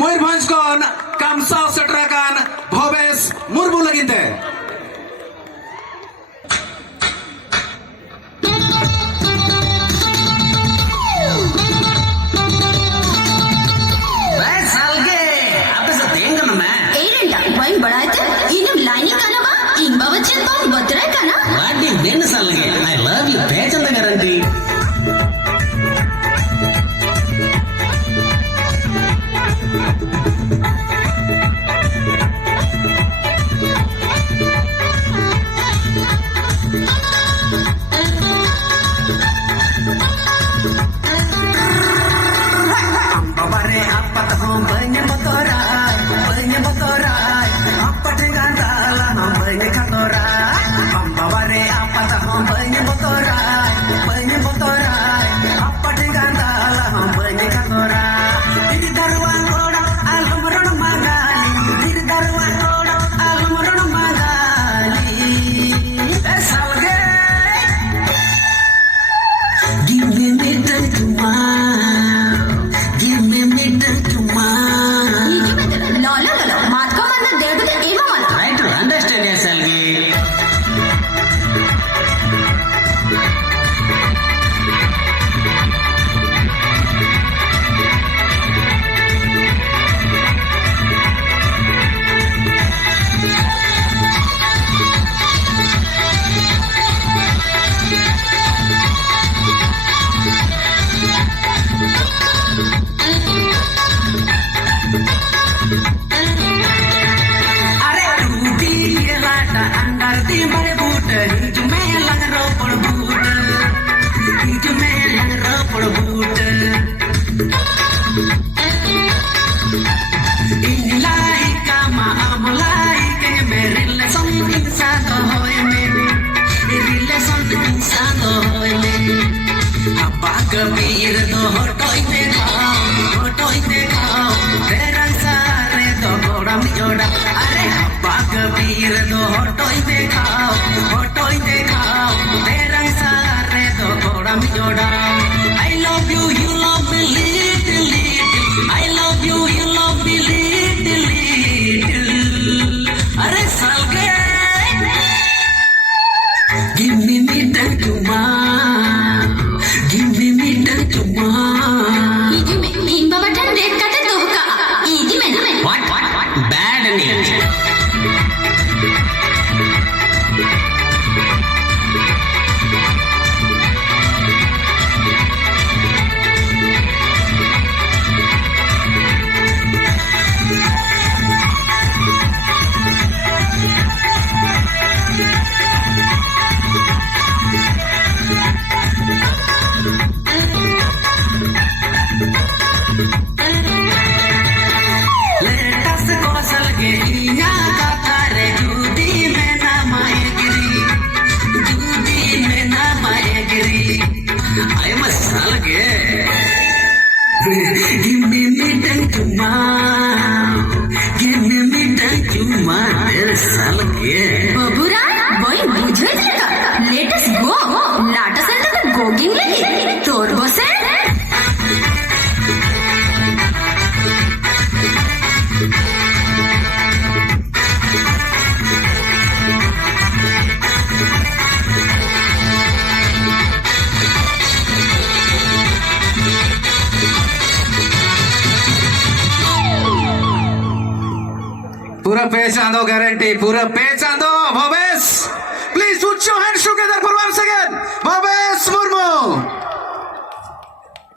मयूरभंज खन कामसा सेटराकान Bhavesh Murmu लगिनते I love you, Pechanda guarantee. Kabir do hotoi te khao tera sare do goram joda are appa kabir do hotoi te khao tera sare do goram joda I love you you love me little little I love you you love me little little are salge give me midnight to ma bad news. I am a salge. Give me midnight to ma. Give me midnight to ma. Salge. Babura, boy, bujhe jayega. Let us go. Lata center ka gogging lagi. Tor bose. पूरा पैसा दो guarantee पूरा पैसा दो Bhavesh please put your hand